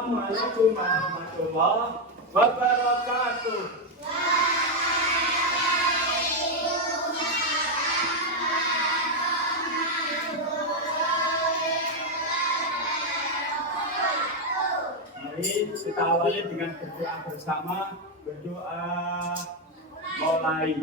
Assalamualaikum warahmatullahi wabarakatuh. Mari kita awali dengan berdoa bersama. Berdoa mulai.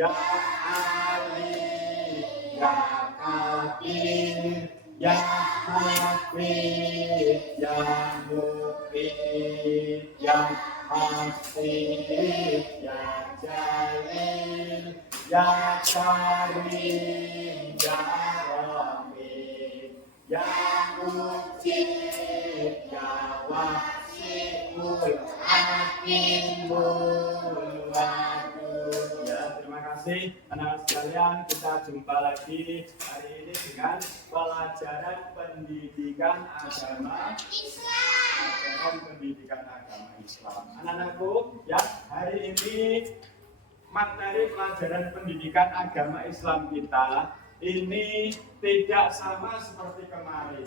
Ya Ali, Ya Kabir, Ya Hafid, Ya Mufid, Ya Hasib, Ya Jalil, Ya Karim, Ya Rahim, Ya Mujib, Ya Wasi'ul Hakimul Wadud. Terima kasih anak-anak sekalian, kita jumpa lagi hari ini dengan pelajaran pendidikan agama Islam. Anak-anakku, ya, hari ini materi pelajaran pendidikan agama Islam kita ini tidak sama seperti kemarin.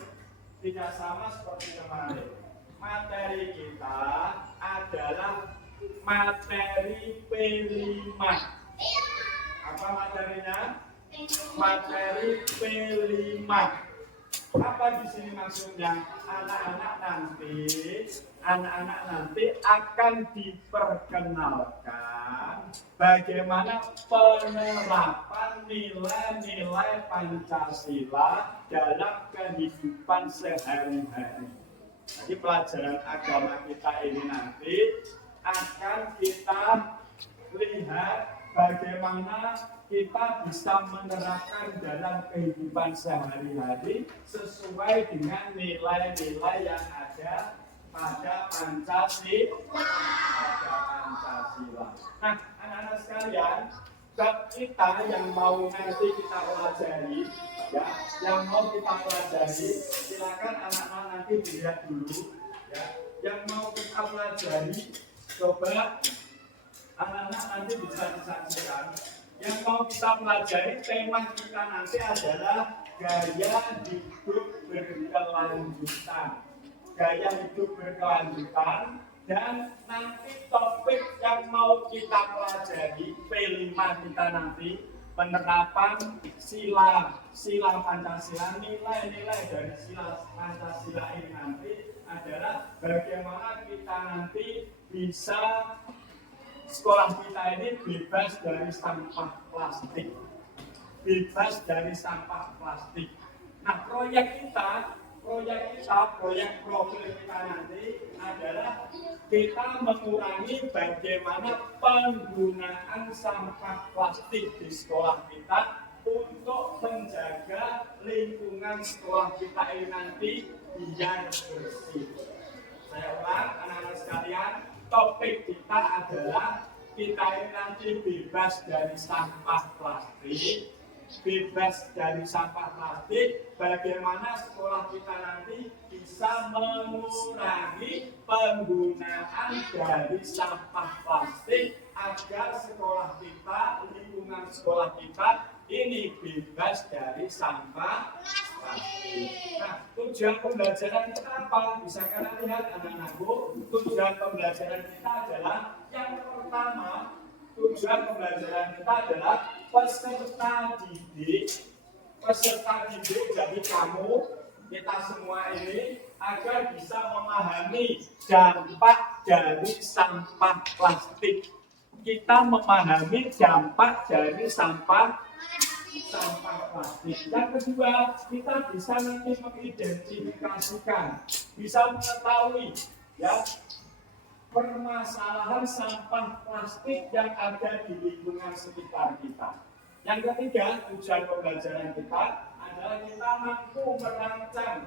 Tidak sama seperti kemarin. Materi kita adalah materi P5. Apa materinya? Materi P5. Apa di sini maksudnya? Anak-anak nanti akan diperkenalkan bagaimana penerapan nilai-nilai Pancasila dalam kehidupan sehari-hari. Jadi pelajaran agama kita ini nanti akan kita lihat bagaimana kita bisa menerapkan dalam kehidupan sehari-hari sesuai dengan nilai-nilai yang ada pada Pancasila. Nah, anak-anak sekalian, bab kita yang mau nanti kita pelajari, ya, yang mau kita pelajari, silakan anak-anak nanti dilihat dulu, ya, yang mau kita pelajari, coba anak-anak nanti bisa disaksikan. Yang mau kita pelajari tema kita nanti adalah gaya hidup berkelanjutan, gaya hidup berkelanjutan. Dan nanti topik yang mau kita pelajari P5 kita nanti penerapan sila Pancasila, nilai-nilai dari sila Pancasila ini nanti adalah bagaimana kita nanti bisa sekolah kita ini bebas dari sampah plastik. Bebas dari sampah plastik. Nah, proyek profil kita nanti adalah kita mengurangi bagaimana penggunaan sampah plastik di sekolah kita untuk menjaga lingkungan sekolah kita ini nanti biar bersih. Saya ulang, anak-anak sekalian, topik kita adalah kita ini nanti bebas dari sampah plastik. Bebas dari sampah plastik, bagaimana sekolah kita nanti bisa mengurangi penggunaan dari sampah plastik agar sekolah kita, lingkungan sekolah kita ini bebas dari sampah plastik. Nah, tujuan pembelajaran kita apa? Bisa kalian lihat anak-anakku, tujuan pembelajaran kita adalah yang pertama, tujuan pembelajaran kita adalah peserta didik jadi kamu, kita semua ini agar bisa memahami dampak dari sampah plastik. Kita memahami dampak dari sampah plastik. Yang kedua, kita bisa nanti mengidentifikasikan, bisa mengetahui ya permasalahan sampah plastik yang ada di lingkungan sekitar kita. Yang ketiga, tujuan pembelajaran kita adalah kita mampu merancang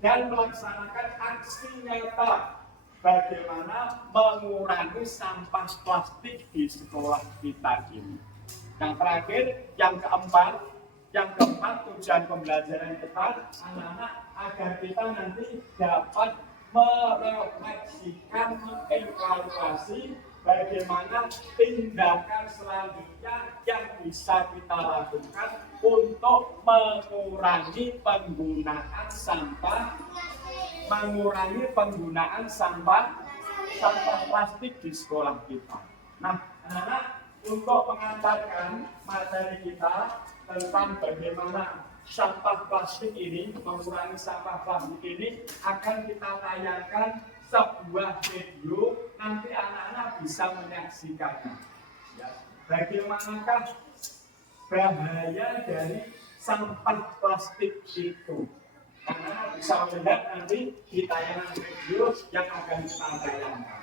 dan melaksanakan aksi nyata bagaimana mengurangi sampah plastik di sekolah kita ini. Yang terakhir, yang keempat, tujuan pembelajaran kita anak-anak agar kita nanti dapat merefleksikan, mengevaluasi bagaimana tindakan selanjutnya yang bisa kita lakukan untuk mengurangi penggunaan sampah plastik di sekolah kita. Nah, anak-anak, untuk mengantarkan materi kita tentang bagaimana sampah plastik ini, mengurangi sampah plastik ini, akan kita tayangkan sebuah video, nanti anak-anak bisa menyaksikannya. Ya. Bagaimanakah bahaya dari sampah plastik itu? Anak-anak bisa melihat nanti di tayangan video yang akan kita tayangkan.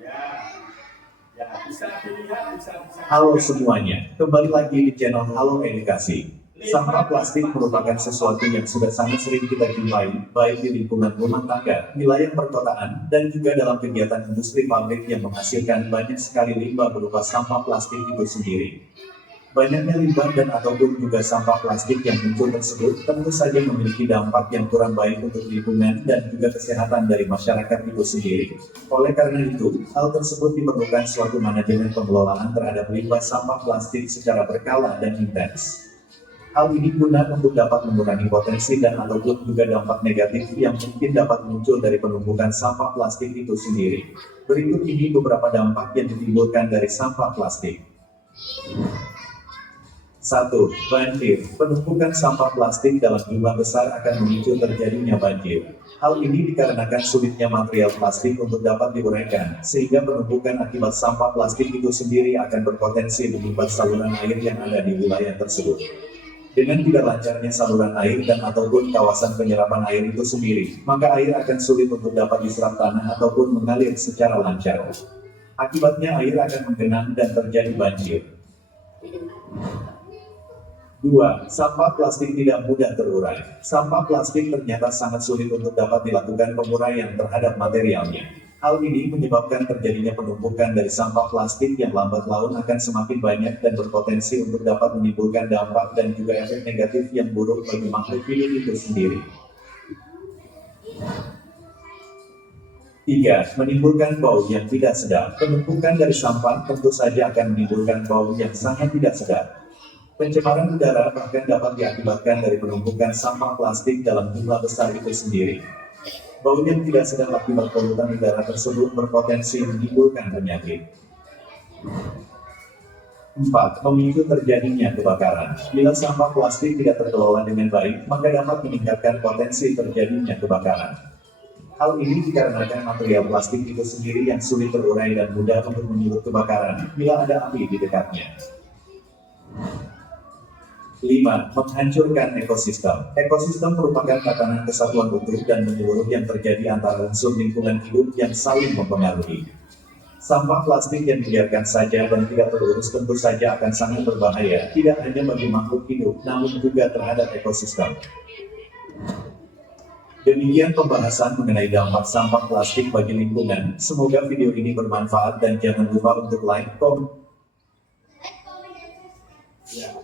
Ya, bisa dilihat, bisa. Halo semuanya, kembali lagi di channel Halo Edukasi. Sampah plastik merupakan sesuatu yang sudah sangat sering kita jumpai, baik di lingkungan rumah tangga, wilayah perkotaan, dan juga dalam kegiatan industri pabrik yang menghasilkan banyak sekali limbah berupa sampah plastik itu sendiri. Banyaknya limbah dan ataupun juga sampah plastik yang muncul tersebut tentu saja memiliki dampak yang kurang baik untuk lingkungan dan juga kesehatan dari masyarakat itu sendiri. Oleh karena itu, hal tersebut diperlukan suatu manajemen pengelolaan terhadap limbah sampah plastik secara berkala dan intens. Hal ini guna untuk dapat mengurangi potensi dan ataupun juga dampak negatif yang mungkin dapat muncul dari penumpukan sampah plastik itu sendiri. Berikut ini beberapa dampak yang ditimbulkan dari sampah plastik. 1. Banjir. Penumpukan sampah plastik dalam jumlah besar akan memicu terjadinya banjir. Hal ini dikarenakan sulitnya material plastik untuk dapat diuraikan, sehingga penumpukan akibat sampah plastik itu sendiri akan berpotensi menyumbat saluran air yang ada di wilayah tersebut. Dengan tidak lancarnya saluran air dan ataupun kawasan penyerapan air itu sendiri, maka air akan sulit untuk dapat diserap tanah ataupun mengalir secara lancar. Akibatnya air akan menggenang dan terjadi banjir. 2. Sampah plastik tidak mudah terurai. Sampah plastik ternyata sangat sulit untuk dapat dilakukan penguraian terhadap materialnya. Hal ini menyebabkan terjadinya penumpukan dari sampah plastik yang lambat laun akan semakin banyak dan berpotensi untuk dapat menimbulkan dampak dan juga efek negatif yang buruk bagi makhluk hidup itu sendiri. 3. Menimbulkan bau yang tidak sedap. Penumpukan dari sampah tentu saja akan menimbulkan bau yang sangat tidak sedap. Pencemaran udara bahkan dapat diakibatkan dari penumpukan sampah plastik dalam jumlah besar itu sendiri. Bau yang tidak sedap akibat polutan udara tersebut berpotensi menimbulkan penyakit. 4. Memicu terjadinya kebakaran. Bila sampah plastik tidak terkelola dengan baik, maka dapat meningkatkan potensi terjadinya kebakaran. Hal ini dikarenakan material plastik itu sendiri yang sulit terurai dan mudah untuk menyulut kebakaran bila ada api di dekatnya. 5. Menghancurkan ekosistem. Ekosistem merupakan tatanan kesatuan utuh dan menyeluruh yang terjadi antara unsur lingkungan hidup yang saling mempengaruhi. Sampah plastik yang dibiarkan saja dan tidak terurus tentu saja akan sangat berbahaya, tidak hanya bagi makhluk hidup, namun juga terhadap ekosistem. Demikian pembahasan mengenai dampak sampah plastik bagi lingkungan. Semoga video ini bermanfaat dan jangan lupa untuk like, komen. Ya.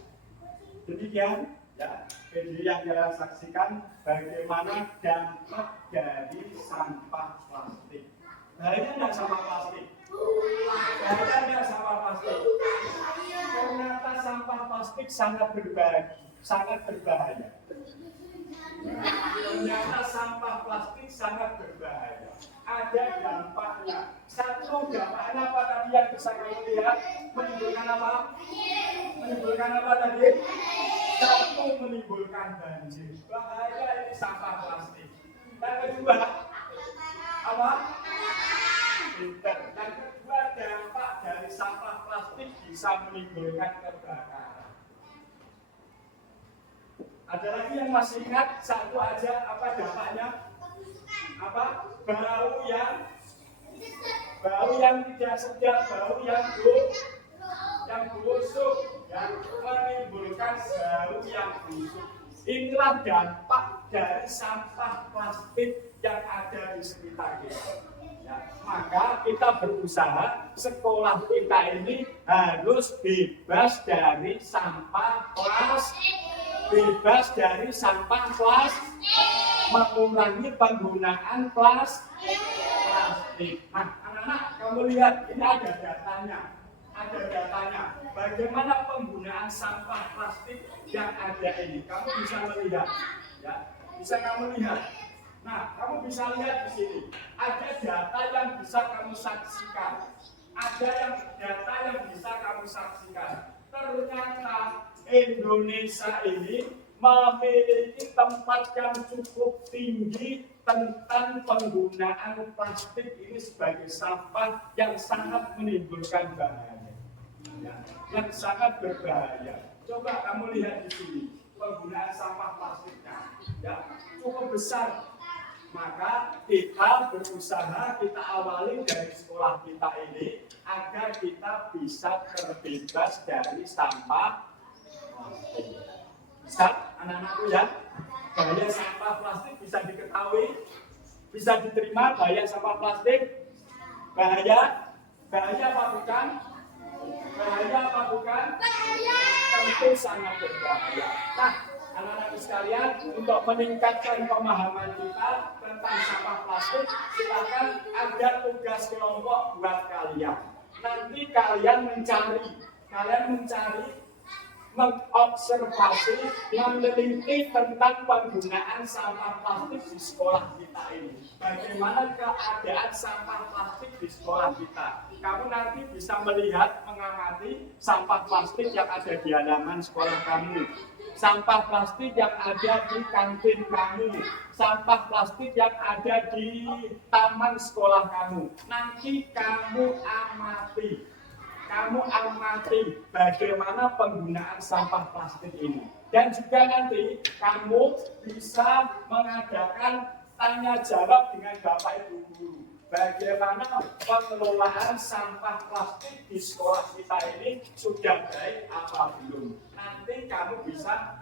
Demikian ya video yang kita saksikan bagaimana dampak dari sampah plastik. Bahaya nggak sampah plastik? Bahaya nggak sampah plastik? Ternyata sampah plastik sangat berbahaya. Ternyata sampah plastik sangat berbahaya. Ada dampaknya. Satu, dampaknya apa tadi yang bisa kamu lihat? Menimbulkan apa? Menimbulkan apa tadi? Satu, menimbulkan banjir. Bahaya ini sampah plastik. Yang kedua, apa? Pinter. Yang kedua, dampak dari sampah plastik bisa menimbulkan kebakaran. Ada lagi yang masih ingat? Satu aja, apa dampaknya? Apa? Bau yang tidak sedap, bau yang busuk, yang menimbulkan bau yang busuk. Inilah dampak dari sampah plastik yang ada di sekitar kita. Ya, maka kita berusaha sekolah kita ini harus bebas dari sampah plastik. Bebas dari sampah plastik, mengurangi penggunaan plastik. Nah, anak-anak, kamu lihat ini ada datanya. Bagaimana penggunaan sampah plastik yang ada ini? Kamu bisa melihat, ya, bisa kamu lihat. Nah, kamu bisa lihat di sini. Ada data yang bisa kamu saksikan. Ternyata Indonesia ini memiliki tempat yang cukup tinggi tentang penggunaan plastik ini sebagai sampah yang sangat menimbulkan bahaya, ya, yang sangat berbahaya. Coba kamu lihat di sini penggunaan sampah plastiknya, ya, cukup besar. Maka kita berusaha, kita awali dari sekolah kita ini agar kita bisa terbebas dari sampah plastik. Bisa anak-anakku ya? Bahaya sampah plastik bisa diketahui, bisa diterima bahaya sampah plastik. Bahaya apa bukan? Tentu sangat berbahaya. Nah, anak-anak sekalian, untuk meningkatkan pemahaman kita tentang sampah plastik, silakan ada tugas kelompok buat kalian. Nanti kalian mencari, mengobservasi, meneliti tentang penggunaan sampah plastik di sekolah kita ini. Bagaimana keadaan sampah plastik di sekolah kita? Kamu nanti bisa melihat, mengamati sampah plastik yang ada di halaman sekolah kamu, sampah plastik yang ada di kantin kamu, sampah plastik yang ada di taman sekolah kamu. Nanti kamu amati bagaimana penggunaan sampah plastik ini. Dan juga nanti kamu bisa mengadakan tanya jawab dengan Bapak Ibu guru. Bagaimana pengelolaan sampah plastik di sekolah kita ini sudah baik apa belum? Nanti kamu bisa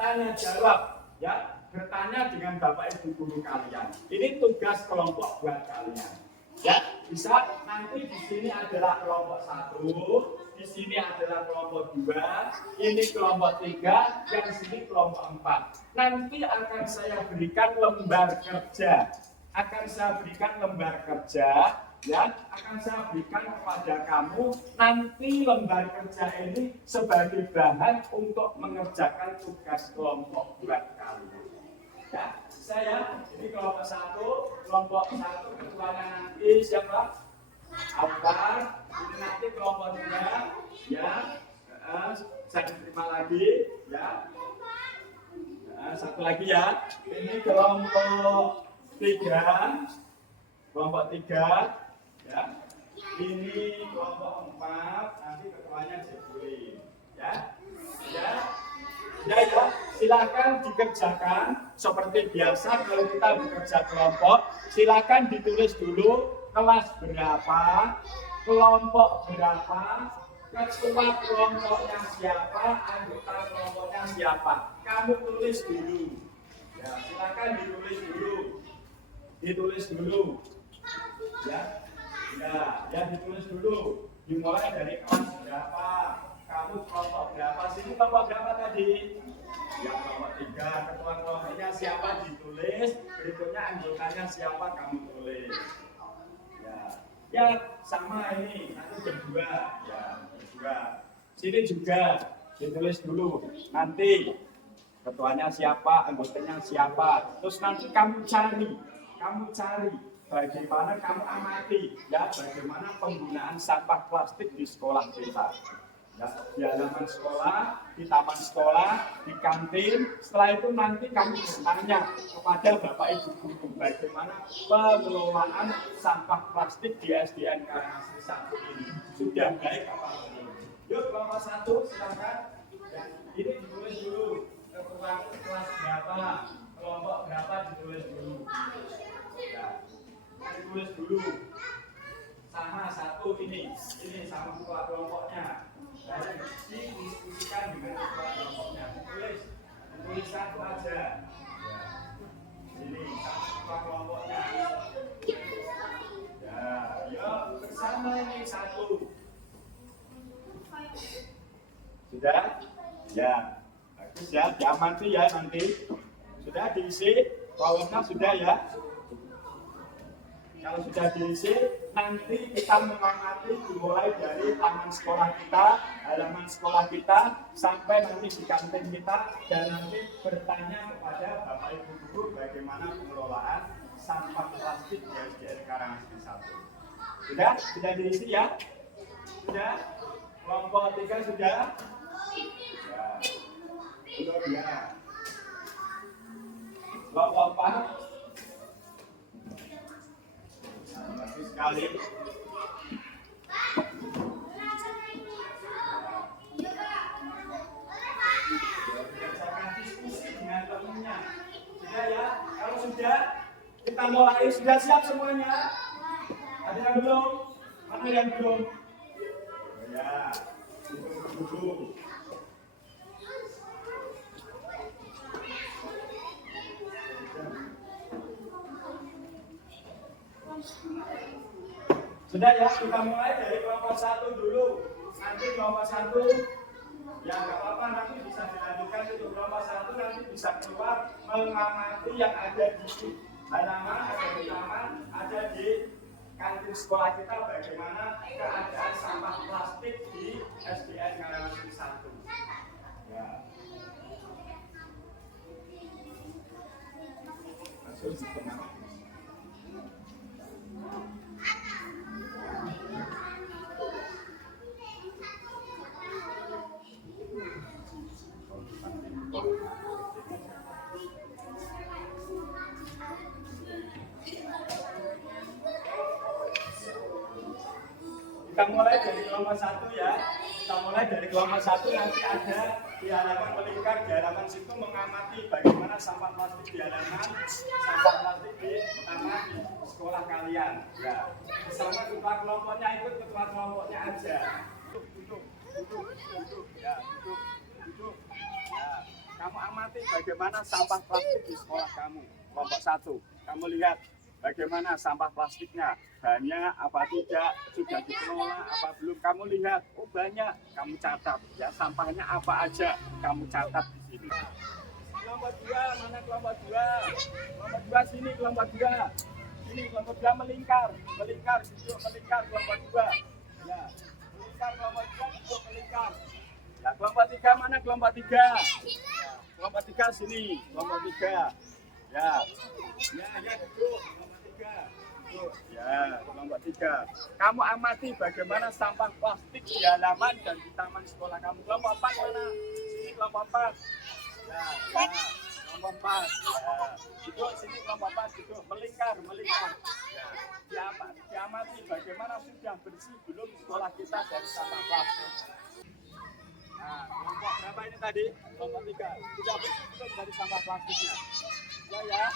tanya jawab, ya, bertanya dengan Bapak Ibu guru kalian. Ini tugas kelompok buat kalian. Ya, bisa nanti di sini adalah kelompok 1, di sini adalah kelompok 2, ini kelompok 3, yang sini kelompok 4. Nanti akan saya berikan lembar kerja. ya akan saya berikan kepada kamu nanti lembar kerja ini sebagai bahan untuk mengerjakan tugas kelompok buat kalian. Ya, saya ini kelompok 1, kelompok 1 ketuanya nanti siapa? Apa? Ini nanti kelompok 2, ya. Saya terima lagi, ya. Satu lagi ya. Ini kelompok 3, kelompok 3, ya. Ini kelompok 4, nanti ketuanya Jebuli, ya. Ya. Ya, silakan dikerjakan seperti biasa kalau kita bekerja kelompok. Silakan ditulis dulu kelas berapa, kelompok berapa, ketua kelompoknya siapa, anggota kelompoknya siapa. Kamu tulis dulu. Ya, silakan ditulis dulu. Ya, ditulis dulu. Dimulai dari kelas berapa. Kamu kelompok berapa? Sini kelompok berapa tadi? Ya, kelompok 3. Ketua kelompoknya siapa ditulis. Berikutnya anggotanya siapa kamu tulis. Ya sama ini. Nanti berdua. Ya, berdua. Sini juga ditulis dulu. Nanti ketuanya siapa, anggotanya siapa. Terus nanti kamu cari. Bagaimana kamu amati, ya, bagaimana penggunaan sampah plastik di sekolah kita. Ya, di halaman sekolah, di taman sekolah, di kantin. Setelah itu nanti kami bertanya kepada Bapak Ibu guru bagaimana pengelolaan sampah plastik di SDN Karangasem 1 ini. Sudah baik apa belum? Yuk kelompok 1 silakan. Ya, ini ditulis dulu. Kelas berapa, kelompok berapa ditulis dulu. Ya, ditulis dulu. Sama 1 ini sama ketua kelompoknya. Dan didiskusikan dengan ketua kelompoknya. Ditulis 1 aja. Ini sama ketua kelompoknya. Ya, bersama ini 1. Sudah? Ya, bagus ya. Diamati ya nanti. Sudah diisi? Powernya sudah ya? Kalau sudah diisi, nanti kita mengamati dimulai dari taman sekolah kita, halaman sekolah kita, sampai nanti di kantin kita, dan nanti bertanya kepada Bapak Ibu guru bagaimana pengelolaan sampah plastik di SDN Karangasem 1. Sudah? Sudah diisi ya? Sudah? Kelompok 3 sudah? Ya. Belum ya? Kelompok 4? Bagus sekali. Berdasarkan diskusi dengan temannya. Sudah ya? Kalau sudah, kita mulai. Sudah siap semuanya? Ada yang belum? Mana yang belum? Ya, dulu. Sudah ya, kita mulai dari kelompok 1 dulu. Nanti kelompok 1, ya nggak apa-apa, nanti bisa dilanjutkan untuk kelompok 1, nanti bisa keluar mengamati yang ada di halaman, ada di taman, ada di kantin sekolah kita bagaimana keadaan sampah plastik di SDN Karangasem 1. Ya. Langsung dikenal. Kita mulai dari kelompok 1 ya. Kita mulai dari kelompok 1, nanti ada di halaman melingkar, di halaman situ mengamati bagaimana sampah plastik di halaman, sampah plastik di taman di sekolah kalian. Ya. Bersama ketua kelompoknya, ikut ketua kelompoknya aja. Duduk. Ya, duduk. Ya. Kamu amati bagaimana sampah plastik di sekolah kamu. Kelompok 1. Kamu lihat bagaimana sampah plastiknya, banyak apa tidak, sudah dikelola apa belum, kamu lihat, oh banyak, kamu catat, ya sampahnya apa aja, kamu catat di sini. Kelompok 2, mana kelompok 2? Kelompok 2 sini, kelompok 2. Ini sini kelompok 2 melingkar, duduk melingkar kelompok 2. Ya, melingkar kelompok 2 duduk melingkar. Ya, kelompok 3 mana kelompok 3? Ya, kelompok 3 sini, kelompok 3. Ya, duduk kelompok 3. Duduk. Ya, kelompok 3. Kamu amati bagaimana sampah plastik di halaman dan di taman sekolah kamu. Kelompok 4 mana? Sini kelompok 4. Ya, kelompok 4. Ya. Duduk sini kelompok 4, duduk melingkar. Ya, diamati bagaimana sudah bersih belum sekolah kita dari sampah plastik. Nah, kelompok berapa ini tadi? Kelompok 3. Sudah bersih belum dari sampah plastiknya? Ya.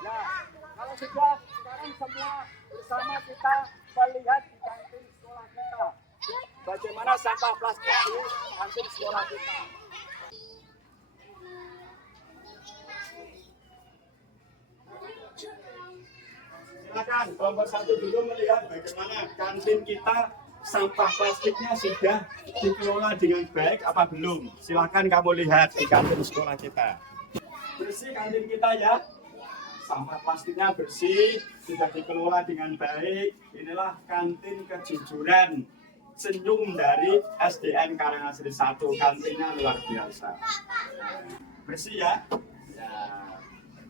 Nah, kalau sudah, sekarang semua bersama kita melihat di kantin sekolah kita bagaimana sampah plastik di kantin sekolah kita. Silakan kelompok 1 dulu melihat bagaimana kantin kita sampah plastiknya sudah dikelola dengan baik apa belum. Silakan kamu lihat di kantin sekolah kita. Bersih kantin kita ya. Sampah plastiknya bersih, sudah dikelola dengan baik. Inilah kantin kejujuran senyum dari SDN Karangasem 1. Kantinnya luar biasa. Bersih ya.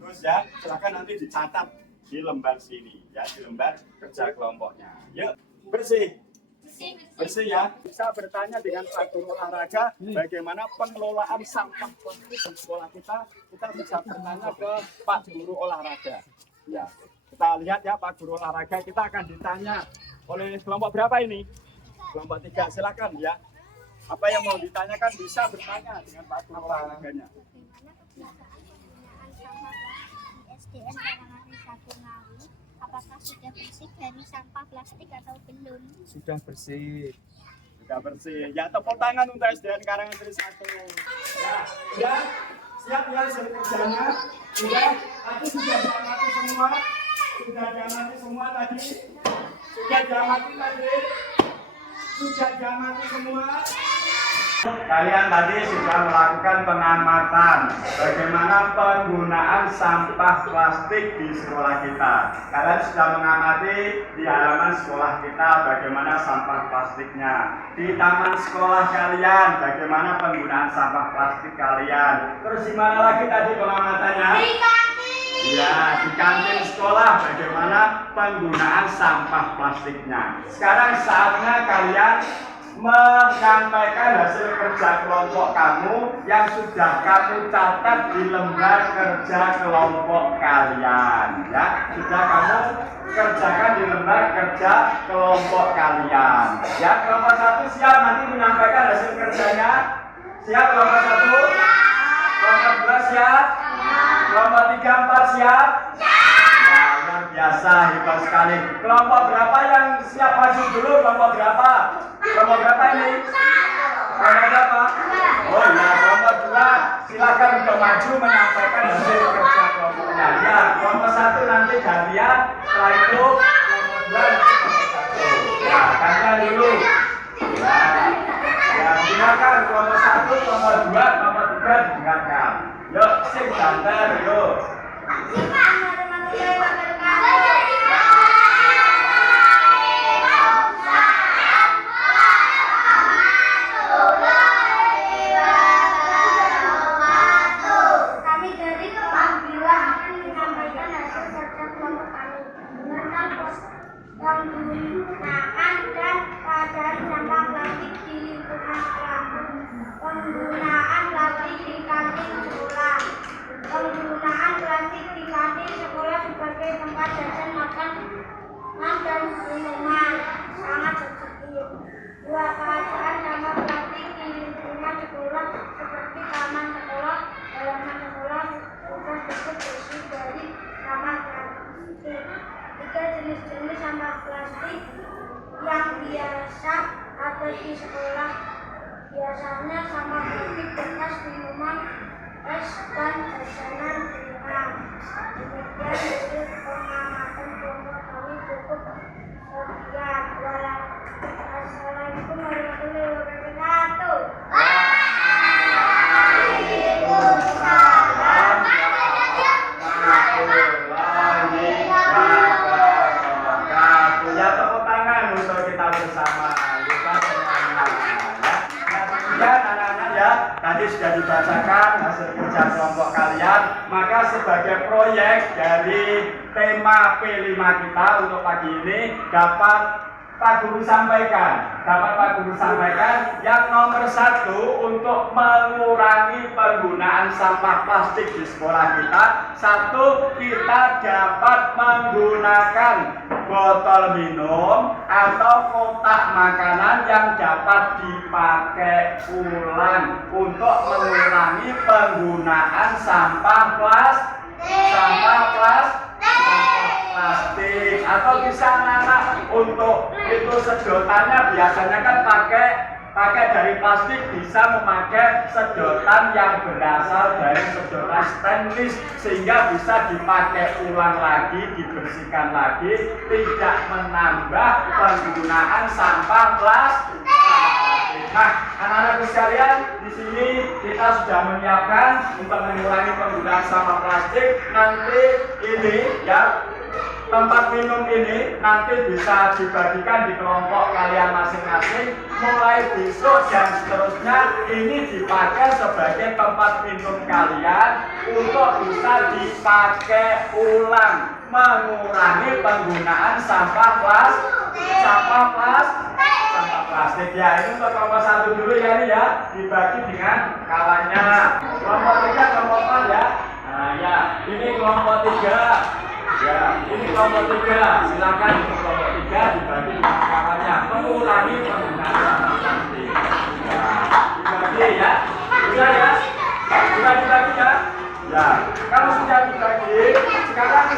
Terus ya, silakan nanti dicatat di lembar sini ya, di lembar kerja kelompoknya. Yuk, bersih ya. Bisa bertanya dengan Pak Guru Olahraga bagaimana pengelolaan sampah plastik di sekolah kita. Kita bisa bertanya ke Pak Guru Olahraga. Ya, kita lihat ya Pak Guru Olahraga. Kita akan ditanya oleh kelompok berapa ini? Kelompok 3. Silakan ya. Apa yang mau ditanyakan bisa bertanya dengan Pak Guru Olahraganya. SDN Karangasem 1 Ngawi, apakah sudah bersih dari sampah plastik atau belum? Sudah bersih. Ya, tepuk tangan untuk SDN Karangasem 1. Ya, siap ya hasil kerjanya. Tadi sudah diamati semua. Sudah diamati semua. Kalian tadi sudah melakukan pengamatan bagaimana penggunaan sampah plastik di sekolah kita. Kalian sudah mengamati di halaman sekolah kita bagaimana sampah plastiknya. Di taman sekolah kalian bagaimana penggunaan sampah plastik kalian. Terus di mana lagi tadi pengamatannya? Di kantin. Ya, di kantin sekolah bagaimana penggunaan sampah plastiknya. Sekarang saatnya kalian menyampaikan hasil kerja kelompok kamu yang sudah kamu catat di lembar kerja kelompok kalian ya, sudah kamu kerjakan di lembar kerja kelompok kalian ya. Kelompok 1 siap nanti menyampaikan hasil kerjanya? Siap kelompok 1? Kelompok 2 siap? Kelompok 3, 4 siap? Luar biasa, hebat sekali. Kelompok berapa yang siap maju dulu? Kelompok berapa? Kelompok berapa ini? Kelompok berapa? Oh ya, kelompok 2 silakan untuk maju menyampaikan hasil kerja kelompoknya. Ya, kelompok 1 nanti gantian, setelah itu kelompok 2 nanti kelompok 1. Ya, gantian dulu. Ya, silakan kelompok 1, kelompok 2, kelompok 3 didengarkan. Yuk, sip ganter, yuk. Penggunaan plastik di kantin sekolah. Penggunaan plastik di kantin sekolah sebagai tempat jajan makanan dan minuman sangat sedikit. Dua, keadaan sampah plastik di lingkungan sekolah seperti taman sekolah, halaman sekolah sudah cukup bersih dari sampah plastik. 3, jenis-jenis sampah plastik yang biasa ada di sekolah. Biasanya sampah plastik bekas minuman, es, dan jajanan ringan. Demikian hasil pengamatan kelompok kami cukup sekian. Wassalamualaikum warahmatullahi wabarakatuh. Waalaikumsalam. tadi sudah dibacakan hasil kerja kelompok kalian. Maka sebagai proyek dari tema P5 kita untuk pagi ini dapat Pak Guru sampaikan yang nomor 1 untuk mengurangi penggunaan sampah plastik di sekolah kita. 1, kita dapat menggunakan botol minum atau kotak makanan yang dapat dipakai ulang untuk mengurangi penggunaan sampah plastik atau bisa anak untuk itu sedotannya biasanya kan pakai dari plastik, bisa memakai sedotan yang berasal dari sedotan stainless sehingga bisa dipakai ulang lagi, dibersihkan lagi, tidak menambah penggunaan sampah plastik. Nah, anak-anakku sekalian, di sini kita sudah menyiapkan untuk mengurangi penggunaan sampah plastik. Nanti ini ya, tempat minum ini nanti bisa dibagikan di kelompok kalian masing-masing. Mulai besok dan seterusnya ini dipakai sebagai tempat minum kalian untuk bisa dipakai ulang, mengurangi penggunaan sampah plastik ya. Ini untuk kelompok 1 dulu ya, ini ya, dibagi dengan kawannya. Kelompok 3 kelompok 4 ya. Nah ya, ini kelompok 3 ya, ini kelompok 3. Silakan untuk kelompok 3 dibagi dengan kawannya, mengurangi penggunaan sampah plastik ya. Dibagi ya, sudah ya, sudah dibagi ya. Ya, kalau sudah dibagi, sekarang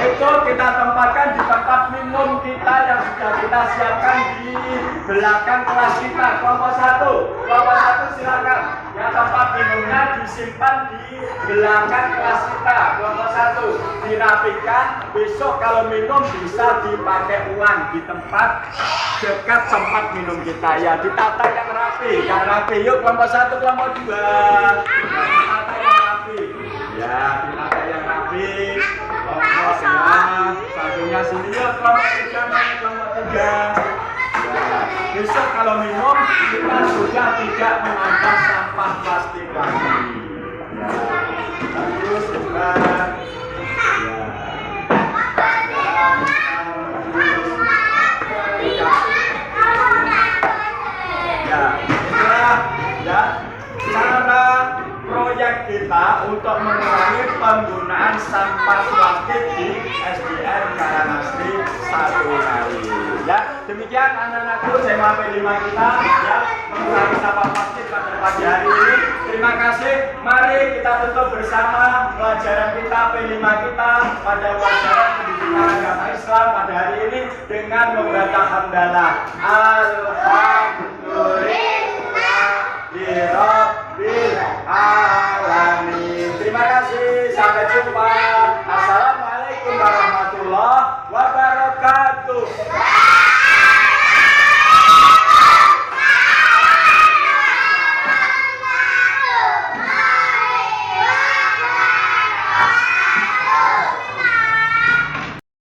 itu kita tempatkan di tempat minum kita yang sudah kita siapkan di belakang kelas kita. Kelompok 1 silakan. Ya, tempat minumnya disimpan di belakang kelas kita. Kelompok 1 dirapikan. Besok kalau minum bisa dipakai ulang di tempat dekat tempat minum kita ya. Ditata yang rapi. Yuk kelompok 1, kelompok 2. Ditata yang rapi. Ya, ditata yang rapi. Kelompok ya, satunya sini yuk kelompok 3. Ya, besok kalau minum kita sudah tidak menambah sampah plastik lagi. Ya, bagus bukan? Ya, itulah ya cara proyek kita untuk mengurangi penggunaan sampah plastik di SDN Karangasri 1 hari. Ya, demikian anak-anakku tema P5 kita ya, mengurangi sampah plastik pada pagi hari ini. Terima kasih. Mari kita tutup bersama pelajaran kita P5 kita pada pelajaran pendidikan agama Islam pada hari ini dengan membaca hamdalah. Alhamdulillahirabbil alamin. Terima kasih. Sampai jumpa. Assalamualaikum warahmatullahi wabarakatuh.